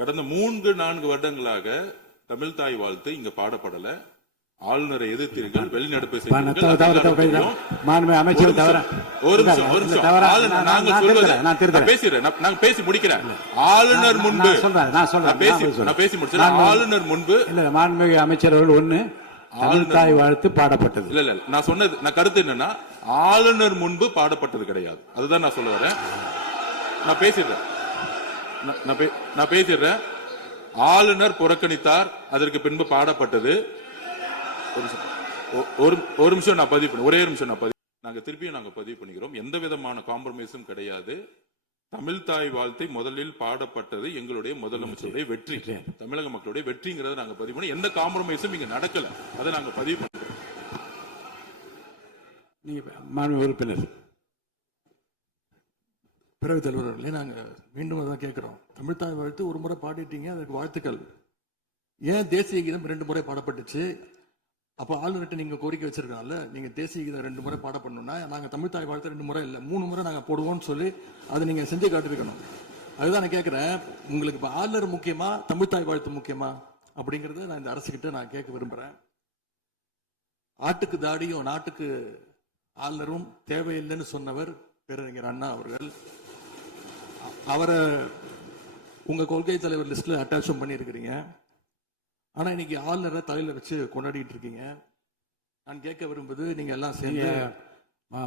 கடந்த 3-4 வருடங்களாக தமிழ் தாய் வாழ்த்து இங்க பாடப்படல. ஆளுநரை எதிர்த்தீர்கள், வெளிநடப்பு செய்தீர்கள். நான் பேசி முடிக்கிறேன். ஆளுநர் முன்பு நான் பேசி முடிச்சேன். ஆளுநர் முன்பு மாண்புமிகு அமைச்சர் அவர்கள் ஒண்ணு தமிழ் தாய் வாழ்த்து பாடப்பட்டது. இல்ல நான் சொன்னது, நான் கருத்து என்னன்னா, ஆளுநர் முன்பு பாடப்பட்டது கிடையாது. அதுதான் நான் சொல்ல வரேன். நான் பேசிடுறேன். ஆளுநர் புறக்கணித்தார், அதற்கு பின்பு பாடப்பட்டது. ஒரு நிமிஷம் நான் பதிவு பண்ண, ஒரே நிமிஷம் நான் நாங்க திருப்பியும் நாங்க பதிவு பண்ணிக்கிறோம். எந்த விதமான காம்ப்ரமைஸும் கிடையாது. தமிழ் தாய் வாழ்த்தை முதலில் பாடப்பட்டது எங்களுடைய முதலமைச்சருடைய வெற்றி, தமிழக மக்களுடைய வெற்றிங்கிறத நாங்க பதிவு பண்ணி, எந்த காம்ப்ரமைஸும் இங்க நடக்கல. அதை நாங்க பதிவு பண்றோம். நீங்க உறுப்பினர் பிறகு தலைவர்களே, நாங்க மீண்டும் அதான் கேட்கிறோம். தமிழ் தாய் வாழ்த்து ஒரு முறை பாடிட்டீங்க, அதுக்கு வாழ்த்துக்கள். ஏன் தேசிய கீதம் 2 முறை பாடப்பட்டுச்சு? அப்ப ஆளுநர்கிட்ட நீங்க கோரிக்கை வச்சிருக்கனால நீங்க தேசிய கீதம் 2 முறை பாட பண்ணணும்னா, நாங்க தமிழ் தாய் வாழ்த்து 2 முறை இல்ல 3 முறை நாங்க போடுவோம்னு சொல்லி அதை நீங்க செஞ்சு காட்டிருக்கணும். அதுதான் நான் கேட்கிறேன். உங்களுக்கு இப்ப ஆளுநர் முக்கியமா, தமிழ் தாய் வாழ்த்து முக்கியமா அப்படிங்கறத நான் இந்த அரசுகிட்ட நான் கேட்க விரும்புறேன். ஆட்டுக்கு தாடியும் நாட்டுக்கு ஆளுநரும் தேவையில்லைன்னு சொன்னவர் பேரறிஞர் அண்ணா அவர்கள். அவரை உங்க கொள்கை தலைவர் லிஸ்ட்ல அட்டாச்சும் பண்ணிருக்கிறீங்க. ஆனா இன்னைக்கு ஆளுநரை தலையில வச்சு கொண்டாடிட்டு இருக்கீங்க. நான் கேட்க விரும்புது, நீங்க எல்லாம் சேர்ந்து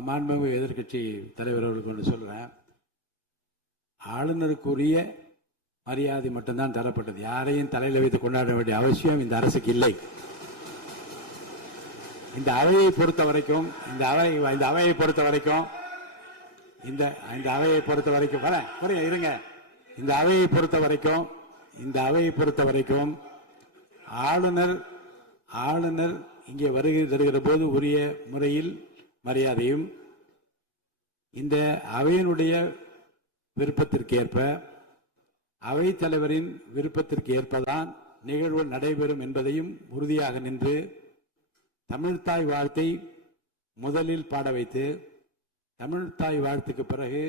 மாண்புமிகு எதிர்கட்சி தலைவர் அவர்களுக்கு ஒன்று சொல்றேன். ஆளுநருக்குரிய மரியாதை மட்டும்தான் தரப்பட்டது. யாரையும் தலையில வைத்து கொண்டாட வேண்டிய அவசியம் இந்த அரசுக்கு இல்லை. இந்த அவையை பொறுத்த வரைக்கும் இந்த அவையை பொறுத்த வரைக்கும் இந்த அவையை பொறுத்த வரைக்கும் ஆளுநர் இங்கே வருகை தருகிற போது உரிய முறையில் மரியாதையும், இந்த அவையினுடைய விருப்பத்திற்கேற்ப, அவைத் தலைவரின் விருப்பத்திற்கு ஏற்பதான் நிகழ்வு நடைபெறும் என்பதையும் உறுதியாக நின்று தமிழ்தாய் வாழ்த்தை முதலில் பாட வைத்து, தமிழ்தாய் வாழ்த்துக்கு பிறகு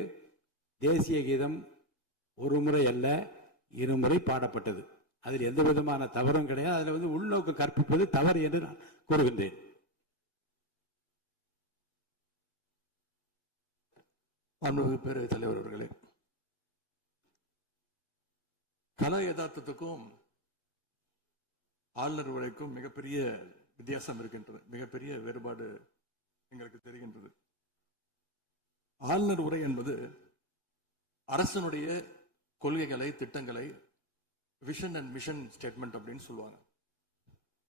தேசிய கீதம் ஒரு முறை அல்ல 2 முறை பாடப்பட்டது. அதில் எந்த விதமான தவறும் கிடையாது. அதில் உள்நோக்கு கற்பிப்பது தவறு என்று நான் கூறுகின்றேன். பேரவைத் தலைவர் அவர்களே, கலா யதார்த்தத்துக்கும் ஆளுநர் உரைக்கும் மிகப்பெரிய வித்தியாசம் இருக்கின்றது. மிகப்பெரிய வேறுபாடு எங்களுக்கு தெரிகின்றது. ஆளுநர் உரை என்பது அரசனுடைய கொள்கைகளை, திட்டங்களை, விஷன் அண்ட் மிஷன் ஸ்டேட்மெண்ட் அப்படின்னு சொல்லுவாங்க.